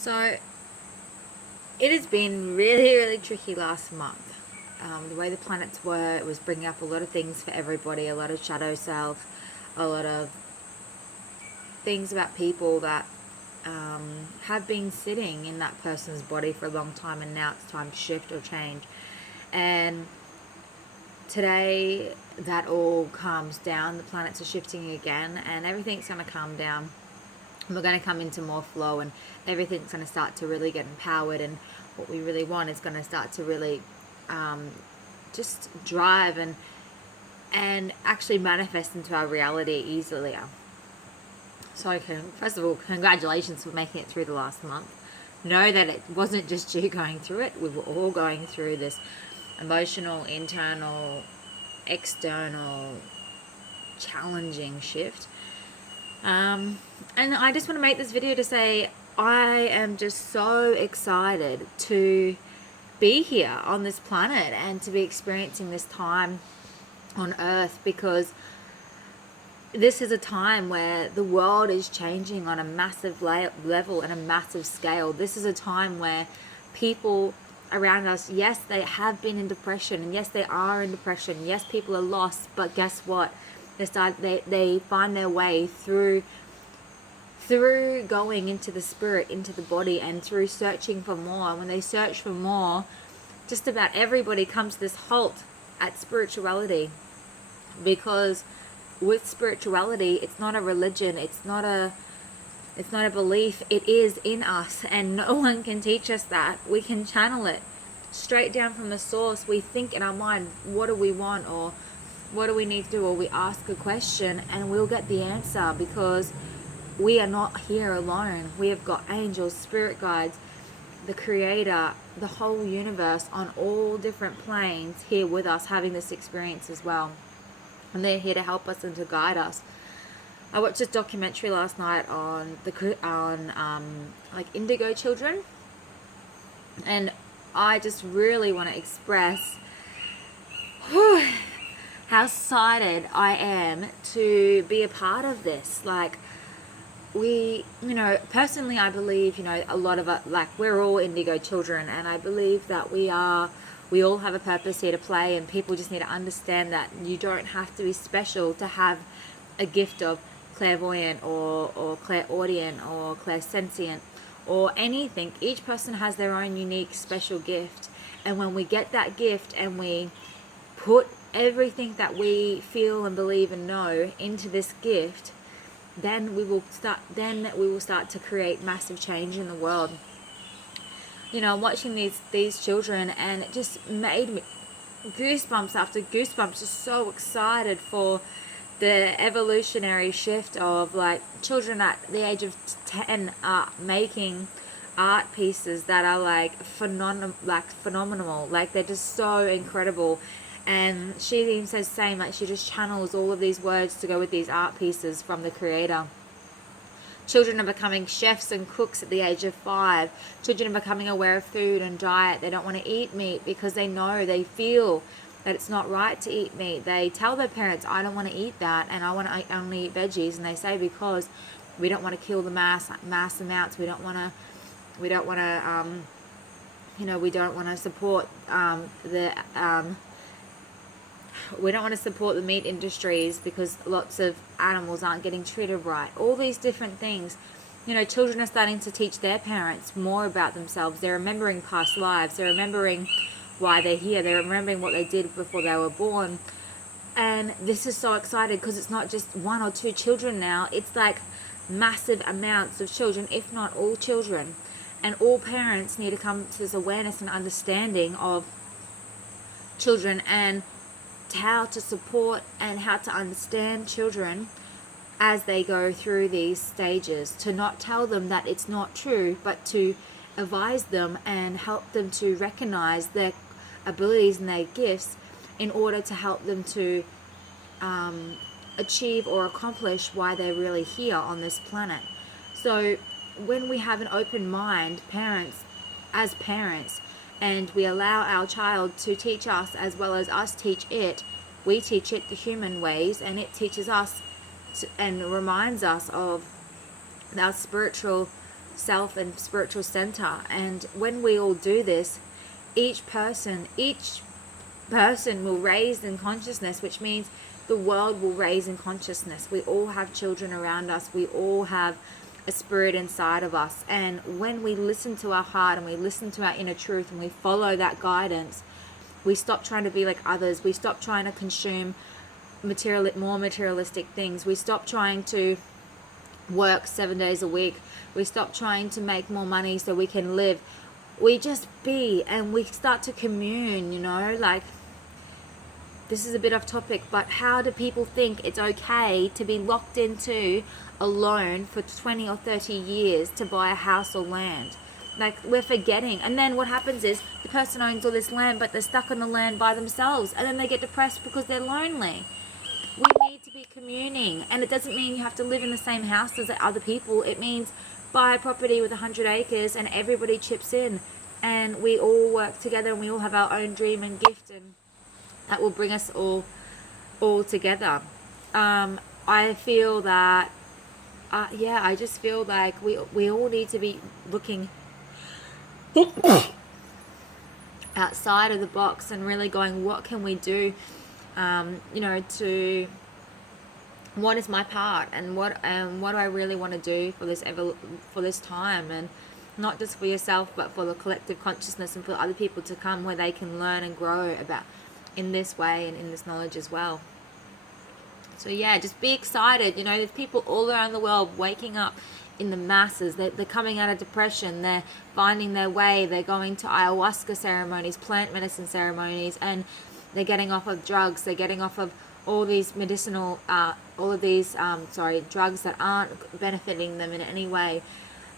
So it has been really, really tricky last month. The way the planets were, it was bringing up a lot of things for everybody, a lot of shadow self, a lot of things about people that have been sitting in that person's body for a long time, and now it's time to shift or change. And today that all calms down. The planets are shifting again, and everything's going to calm down. We're going to come into more flow, and everything's going to start to really get empowered, and what we really want is going to start to really just drive and actually manifest into our reality easily. So first of all, congratulations for making it through the last month. Know that it wasn't just you going through it. We were all going through this emotional, internal, external, challenging shift. And I just want to make this video to say I am just so excited to be here on this planet and to be experiencing this time on Earth, because this is a time where the world is changing on a massive level and a massive scale. This is a time where people around us, yes, they have been in depression, and yes, they are in depression. Yes, people are lost, but guess what? They find their way through going into the spirit, into the body, and through searching for more. When they search for more, just about everybody comes to this halt at spirituality, because with spirituality, it's not a religion, it's not a belief, it is in us, and no one can teach us that. We can channel it straight down from the source. We think in our mind, what do we want, or what do we need to do, or we ask a question and we'll get the answer, because we are not here alone. We have got angels, spirit guides, the creator, the whole universe on all different planes here with us, having this experience as well. And they're here to help us and to guide us. I watched this documentary last night on like indigo children, and I just really want to express how excited I am to be a part of this. Like, personally, I believe, a lot of us, like, we're all indigo children, and I believe that we all have a purpose here to play, and people just need to understand that you don't have to be special to have a gift of clairvoyant or clairaudient or clairsentient or anything. Each person has their own unique special gift, and when we get that gift and we put everything that we feel and believe and know into this gift, then we will start to create massive change in the world. Watching these children, and it just made me goosebumps after goosebumps, just so excited for the evolutionary shift of, like, children at the age of 10 are making art pieces that are like phenomenal. Like, they're just so incredible. And she even says the same, like, she just channels all of these words to go with these art pieces from the creator. Children are becoming chefs and cooks at the age of 5. Children are becoming aware of food and diet. They don't want to eat meat because they feel that it's not right to eat meat. They tell their parents, I don't want to eat that, and I want to only eat veggies. And they say, because we don't want to kill the mass amounts. We don't want to we don't want to support we don't want to support the meat industries because lots of animals aren't getting treated right. All these different things. Children are starting to teach their parents more about themselves. They're remembering past lives. They're remembering why they're here. They're remembering what they did before they were born. And this is so exciting, because it's not just 1 or 2 children now. It's like massive amounts of children, if not all children. And all parents need to come to this awareness and understanding of children, and how to support and how to understand children as they go through these stages. To not tell them that it's not true, but to advise them and help them to recognize their abilities and their gifts, in order to help them to achieve or accomplish why they're really here on this planet. So when we have an open mind, as parents, and we allow our child to teach us as well as us teach it, we teach it the human ways, and it teaches us and reminds us of our spiritual self and spiritual center. And when we all do this, each person will raise in consciousness, which means the world will raise in consciousness. We all have children around us. We all have a spirit inside of us. And when we listen to our heart and we listen to our inner truth and we follow that guidance, we stop trying to be like others. We stop trying to consume more materialistic things. We stop trying to work 7 days a week. We stop trying to make more money so we can live. We just be, and we start to commune, like, this is a bit off topic, but how do people think it's okay to be locked into a loan for 20 or 30 years to buy a house or land? Like, we're forgetting. And then what happens is the person owns all this land, but they're stuck on the land by themselves, and then they get depressed because they're lonely. We need to be communing, and it doesn't mean you have to live in the same house as other people. It means buy a property with 100 acres and everybody chips in, and we all work together, and we all have our own dream and gift, and that will bring us all together. I feel that I just feel like we all need to be looking outside of the box and really going, what can we do, to, what is my part, and what do I really want to do for this time, and not just for yourself but for the collective consciousness and for other people to come, where they can learn and grow about in this way and in this knowledge as well. So yeah, just be excited. There's people all around the world waking up in the masses. They're coming out of depression. They're finding their way. They're going to ayahuasca ceremonies, plant medicine ceremonies, and they're getting off of drugs. They're getting off of all these medicinal, drugs that aren't benefiting them in any way.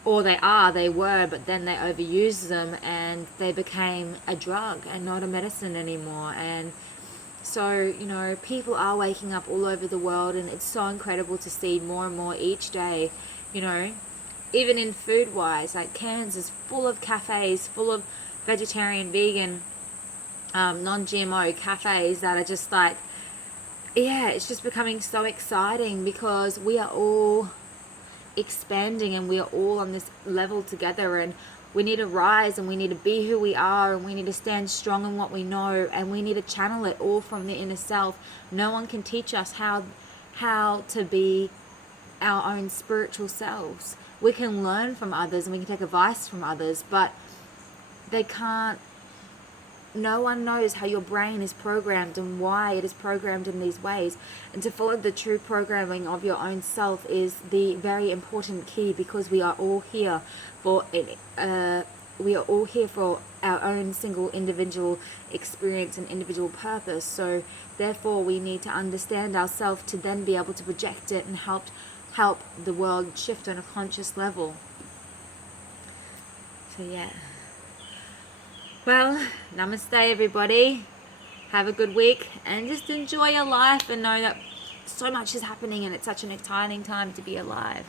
Or they were, but then they overused them and they became a drug and not a medicine anymore. And so, people are waking up all over the world, and it's so incredible to see more and more each day, even in food wise. Like, Cairns is full of cafes, full of vegetarian, vegan, non-GMO cafes that are just like, it's just becoming so exciting, because we are all expanding and we are all on this level together, and we need to rise, and we need to be who we are, and we need to stand strong in what we know, and we need to channel it all from the inner self. No one can teach us how to be our own spiritual selves. We can learn from others and we can take advice from others, but they can't. No one knows how your brain is programmed and why it is programmed in these ways. And to follow the true programming of your own self is the very important key, because we are all here for it. We are all here for our own single individual experience and individual purpose. So therefore we need to understand ourselves to then be able to project it and help the world shift on a conscious level. So yeah. Well, namaste everybody. Have a good week and just enjoy your life, and know that so much is happening and it's such an exciting time to be alive.